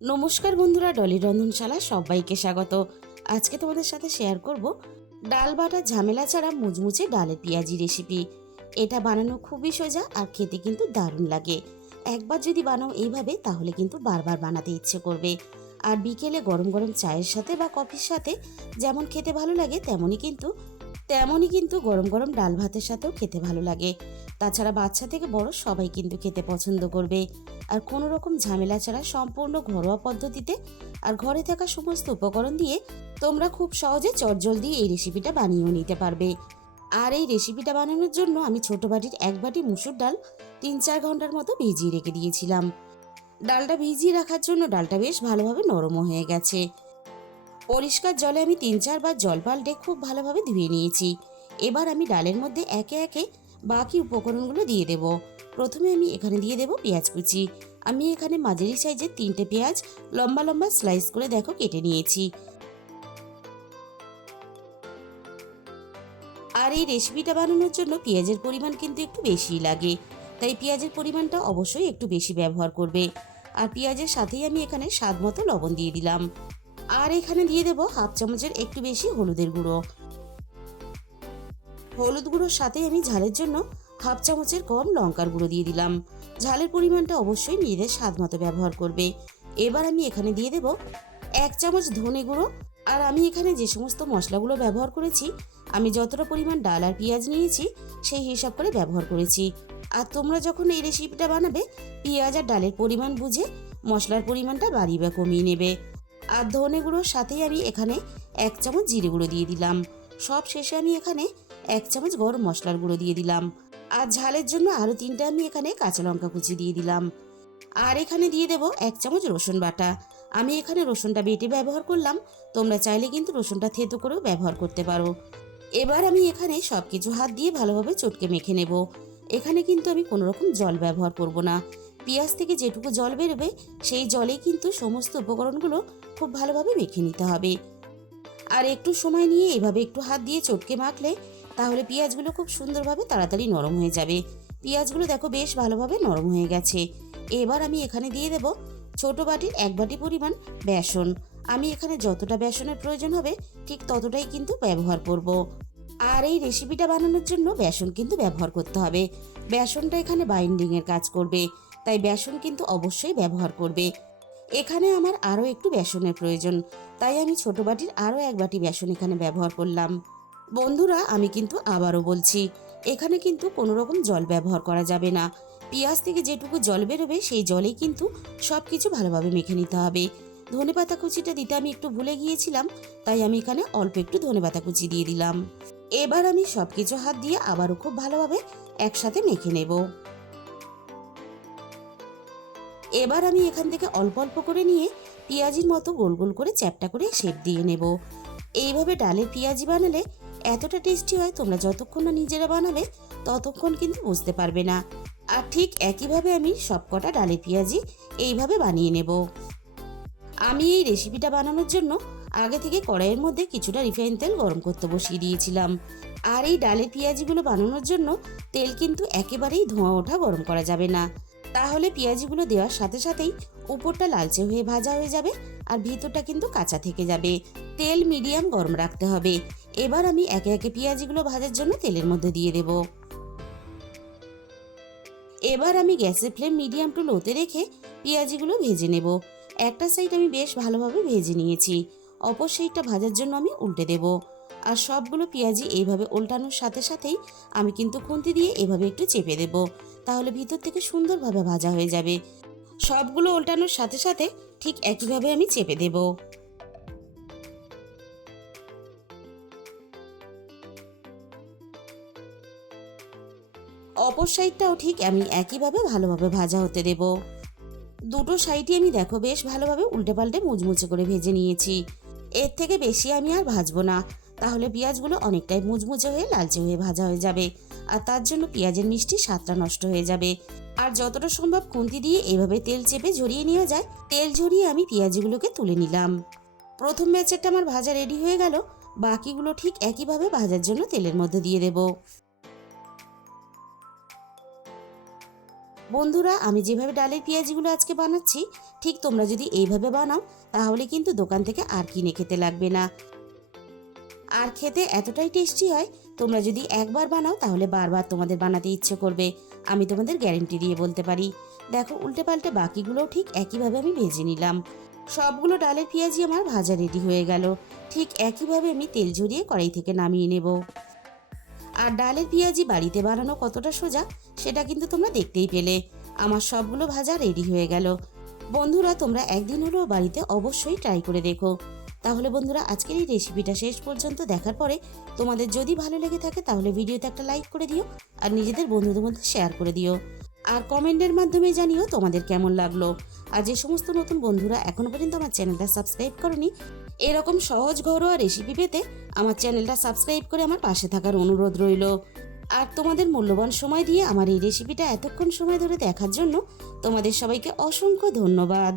নমস্কার বন্ধুরা, ডলি রন্ধনশালা সবাইকে স্বাগত। আজকে তোমাদের সাথে শেয়ার করব ডাল বাটার ঝামেলা ছাড়া মুচমুচে ডালের পেঁয়াজি রেসিপি। এটা বানানো খুবই সোজা আর খেতে কিন্তু দারুণ লাগে। একবার যদি বানাও এইভাবে তাহলে কিন্তু বারবার বানাতে ইচ্ছে করবে। আর বিকেলে গরম গরম চায়ের সাথে বা কফির সাথে যেমন খেতে ভালো লাগে তেমনই কিন্তু গরম গরম ডাল ভাতের সাথেও খেতে ভালো লাগে। তাছাড়া বাচ্চা থেকে বড় সবাই কিন্তু খেতে পছন্দ করবে। আর কোনো রকম ঝামেলা ছাড়া সম্পূর্ণ ঘরোয়া পদ্ধতিতে আর ঘরে থাকা সমস্ত উপকরণ দিয়ে তোমরা খুব সহজে চটজলদি এই রেসিপিটা বানিয়েও নিতে পারবে। আর এই রেসিপিটা বানানোর জন্য আমি ছোট বাটির 1 বাটি মুসুর ডাল 3-4 ঘন্টার মতো ভিজিয়ে রেখে দিয়েছিলাম। ডালটা ভিজিয়ে রাখার জন্য ডালটা বেশ ভালোভাবে নরমও হয়ে গেছে। পরিষ্কার জলে আমি 3-4 বার জল পাল্টে খুব ভালোভাবে ধুয়ে নিয়েছি। এবার আমি ডালের মধ্যে একে একে বাকি উপকরণগুলো দিয়ে দেব। প্রথমে আমি এখানে দিয়ে দেব পেঁয়াজ কুচি। আমি এখানে মাঝারি সাইজের 3টে পেঁয়াজ লম্বা লম্বা স্লাইস করে দেখো কেটে নিয়েছি। আর এই রেসিপিটা বানানোর জন্য পেঁয়াজের পরিমাণ কিন্তু একটু বেশিই লাগে, তাই পেঁয়াজের পরিমাণটা অবশ্যই একটু বেশি ব্যবহার করবে। আর পেঁয়াজের সাথেই আমি এখানে স্বাদ মতো লবণ দিয়ে দিলাম। আর এখানে দিয়ে দেব 1/2 চামচের একটু বেশি হলুদের গুঁড়ো। হলুদ গুঁড়োর সাথে আমি ঝালের জন্য 1/2 চামচের কম লঙ্কার গুঁড়ো দিয়ে দিলাম। ঝালের পরিমাণটা অবশ্যই নিজেদের স্বাদ মতো ব্যবহার করবে। এবার আমি এখানে দিয়ে দেব 1 চামচ ধনে গুঁড়ো। আর আমি এখানে যে সমস্ত মশলাগুলো ব্যবহার করেছি, আমি যতটা পরিমাণ ডাল আর পেঁয়াজ নিয়েছি সেই হিসাব করে ব্যবহার করেছি। আর তোমরা যখন এই রেসিপিটা বানাবে, পেঁয়াজ আর ডালের পরিমাণ বুঝে মশলার পরিমাণটা বাড়িয়ে বা কমিয়ে নেবে। আর ধনে গুঁড়োর সাথেই আমি এখানে 1 চামচ জিরে গুঁড়ো দিয়ে দিলাম। সব শেষে আমি এখানে 1 চামচ গরম মশলার গুঁড়ো দিয়ে দিলাম। আর ঝালের জন্য আরও 3টে আমি এখানে কাঁচা লঙ্কা কুচি দিয়ে দিলাম। আর এখানে দিয়ে দেব 1 চামচ রসুন বাটা। আমি এখানে রসুনটা বেটে ব্যবহার করলাম, তোমরা চাইলে কিন্তু রসুনটা থেতো করেও ব্যবহার করতে পারো। এবার আমি এখানে সব কিছু হাত দিয়ে ভালোভাবে চটকে মেখে নেব। এখানে কিন্তু আমি কোনো রকম জল ব্যবহার করব না। পেঁয়াজ থেকে যেটুকু জল বেরোবে সেই জলেই কিন্তু সমস্ত উপকরণগুলো খুব ভালোভাবে মেখে নিতে হবে। আর একটু সময় নিয়ে এভাবে একটু হাত দিয়ে চটকে মাখলে তাহলে পেঁয়াজগুলো খুব সুন্দরভাবে তাড়াতাড়ি নরম হয়ে যাবে। পেঁয়াজগুলো দেখো বেশ ভালোভাবে নরম হয়ে গেছে। এবার আমি এখানে দিয়ে দেব ছোট বাটির 1 বাটি পরিমাণ বেসন। আমি এখানে যতটা বেসনের প্রয়োজন হবে ঠিক ততটাই কিন্তু ব্যবহার করব। আর এই রেসিপিটা বানানোর জন্য বেসন কিন্তু ব্যবহার করতে হবে। বেসনটা এখানে বাইন্ডিংয়ের কাজ করবে, তাই বেসন কিন্তু অবশ্যই ব্যবহার করবে। এখানে আমার আরও একটু বেসনের প্রয়োজন, তাই আমি ছোট বাটির আরও 1 বাটি বেসন এখানে ব্যবহার করলাম। বন্ধুরা, আমি কিন্তু আবারও বলছি, এখানে কিন্তু কোনো রকম জল ব্যবহার করা যাবে না। পেঁয়াজ থেকে যেটুকু জল বেরোবে সেই জলেই কিন্তু সব কিছু ভালোভাবে মেখে নিতে হবে। ধনেপাতা কুচিটা দিতে আমি একটু ভুলে গিয়েছিলাম, তাই আমি এখানে অল্প একটু ধনেপাতা কুচি দিয়ে দিলাম। এবার আমি সব কিছু হাত দিয়ে আবারও খুব ভালোভাবে একসাথে মেখে নেব। এবার আমি এখান থেকে অল্প অল্প করে নিয়ে পেঁয়াজির মতো গোল গোল করে চ্যাপ্টা করে শেপ দিয়ে নেব। এইভাবে ডালের পেঁয়াজি বানালে এতটা টেস্টি হয়, তোমরা যতক্ষণ না নিজেরা বানাবে ততক্ষণ কিন্তু বুঝতে পারবে না। আর ঠিক একইভাবে আমি সবকটা ডালের পেঁয়াজি এইভাবে বানিয়ে নেব। আমি এই রেসিপিটা বানানোর জন্য আগে থেকে কড়াইয়ের মধ্যে কিছুটা রিফাইন তেল গরম করতে বসিয়ে দিয়েছিলাম। আর এই ডালের পেঁয়াজিগুলো বানানোর জন্য তেল কিন্তু একেবারেই ধোঁয়া ওঠা গরম করা যাবে না, তাহলে পেঁয়াজিগুলো দেওয়ার সাথে সাথেই উপরটা লালচে হয়ে ভাজা হয়ে যাবে আর ভিতরটা কিন্তু কাঁচা থেকে যাবে। তেল মিডিয়াম গরম রাখতে হবে। এবার আমি একে একে পেঁয়াজিগুলো ভাজার জন্য তেলের মধ্যে দিয়ে দেব। এবার আমি গ্যাসের ফ্লেম মিডিয়াম টু লোতে রেখে পেঁয়াজিগুলো ভেজে নেব। একটা সাইড আমি বেশ ভালোভাবে ভেজে নিয়েছি, অপর সাইডটা ভাজার জন্য আমি উল্টে দেব। আর সবগুলো পেঁয়াজি এইভাবে উল্টানোর সাথে সাথেই আমি কিন্তু খুন্তি দিয়ে এভাবে একটু চেপে দেব, তাহলে ভিতর থেকে সুন্দরভাবে ভাজা হয়ে যাবে। সবগুলো উল্টানোর সাথে সাথে ঠিক একইভাবে আমি চেপে দেব। অপর সাইডটাও ঠিক আমি একইভাবে ভালোভাবে ভাজা হতে দেব। দুটো সাইডই আমি দেখো বেশ ভালোভাবে উল্টে পাল্টে মুচমুচে করে ভেজে নিয়েছি। এর থেকে বেশি আমি আর ভাজবো না, তাহলে পেঁয়াজগুলো অনেকটাই মুচমুচে হয়ে লালচে হয়ে ভাজা হয়ে যাবে, আর তার জন্য পেঁয়াজের মিষ্টি স্বাদটা নষ্ট হয়ে যাবে। আর যতটা সম্ভব খুন্তি দিয়ে এভাবে তেল চেপে ঝরিয়ে নেওয়া যায়, তেল ঝরিয়ে আমি পেঁয়াজগুলোকে তুলে নিলাম। প্রথম ব্যাচেরটা আমার ভাজা রেডি হয়ে গেল, বাকিগুলো ঠিক একইভাবে ভাজার জন্য তেলের মধ্যে দিয়ে দেব। বন্ধুরা, আমি যেভাবে ডালের পেঁয়াজিগুলো আজকে বানাচ্ছি, ঠিক তোমরা যদি এইভাবে বানাও তাহলে কিন্তু দোকান থেকে আর কিনে খেতে লাগবে না। আর খেতে এতটাই টেস্টি হয়, তোমরা যদি একবার বানাও তাহলে বারবার তোমাদের বানাতে ইচ্ছে করবে, আমি তোমাদের গ্যারেন্টি দিয়ে বলতে পারি। দেখো, উল্টে পাল্টে বাকিগুলোও ঠিক একইভাবে আমি ভেজে নিলাম। সবগুলো ডালের পেঁয়াজি আমার ভাজা রেডি হয়ে গেল। ঠিক একইভাবে আমি তেল ঝরিয়ে কড়াই থেকে নামিয়ে নেব। আর ডালের পেঁয়াজি বাড়িতে বানানো কতটা সোজা সেটা কিন্তু তোমরা দেখতেই পেলে। আমার সবগুলো ভাজা রেডি হয়ে গেল। বন্ধুরা, তোমরা একদিন হলেও বাড়িতে অবশ্যই ট্রাই করে দেখো। তাহলে বন্ধুরা, আজকের এই রেসিপিটা শেষ পর্যন্ত দেখার পরে তোমাদের যদি ভালো লেগে থাকে তাহলে ভিডিওতে একটা লাইক করে দিও, আর নিজেদের বন্ধুদের মধ্যে শেয়ার করে দিও। আর কমেন্টের মাধ্যমে জানিও তোমাদের কেমন লাগলো। আর যে সমস্ত নতুন বন্ধুরা এখনো পর্যন্ত আমার চ্যানেলটা সাবস্ক্রাইব করনি, এরকম সহজ ঘরোয়া রেসিপি পেতে আমার চ্যানেলটা সাবস্ক্রাইব করে আমার পাশে থাকার অনুরোধ রইল। আর তোমাদের মূল্যবান সময় দিয়ে আমার এই রেসিপিটা এতক্ষণ সময় ধরে দেখার জন্য তোমাদের সবাইকে অসংখ্য ধন্যবাদ।